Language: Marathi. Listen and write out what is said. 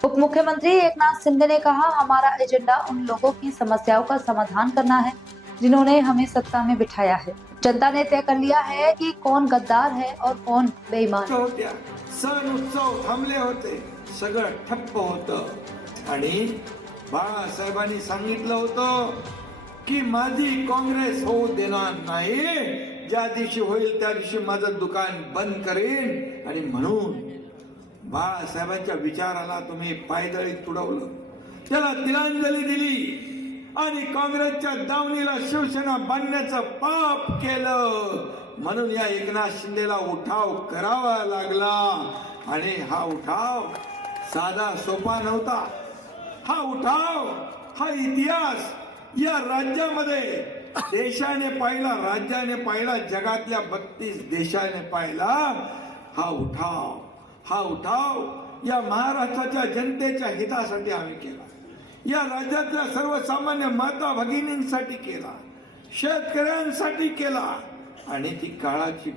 उप मुख्यमंत्री एकनाथ शिंदे ने कहा, हमारा एजेंडा उन लोगों की समस्याओं का समाधान करना है जिन्होंने हमें सत्ता में बिठाया है। जनता ने तय कर लिया है कि कौन गद्दार है और कौन बेईमान। सण उत्सव थांबले होते, सगळं ठप्प होतं आणि बाळासाहेबांनी सांगितलं होतं की माझी काँग्रेस होऊ देणार नाही, ज्या दिवशी होईल त्या दिवशी माझं दुकान बंद करेन। आणि म्हणून बाळासाहेबांच्या विचाराला तुम्ही पायदळी तुडवलं, त्याला तिलांजली दिली आणि काँग्रेसच्या दावणीला शिवसेना बांधण्याचं पाप केलं। म्हणून या एकनाथ शिंदेला उठाव करावा लागला आणि हा उठाव साधा सोपा नव्हता। हा उठाव, हा इतिहास या राज्यामध्ये देशाने पाहिला, राज्याने पाहिला, जगातल्या 32 देशाने पाहिला। हा उठाव या महाराष्ट्राच्या जनतेच्या हितासाठी आम्ही केला, या राज्यातल्या सर्वसामान्य माता भगिनींसाठी केला, शेतकऱ्यांसाठी केला आणि ती काळाची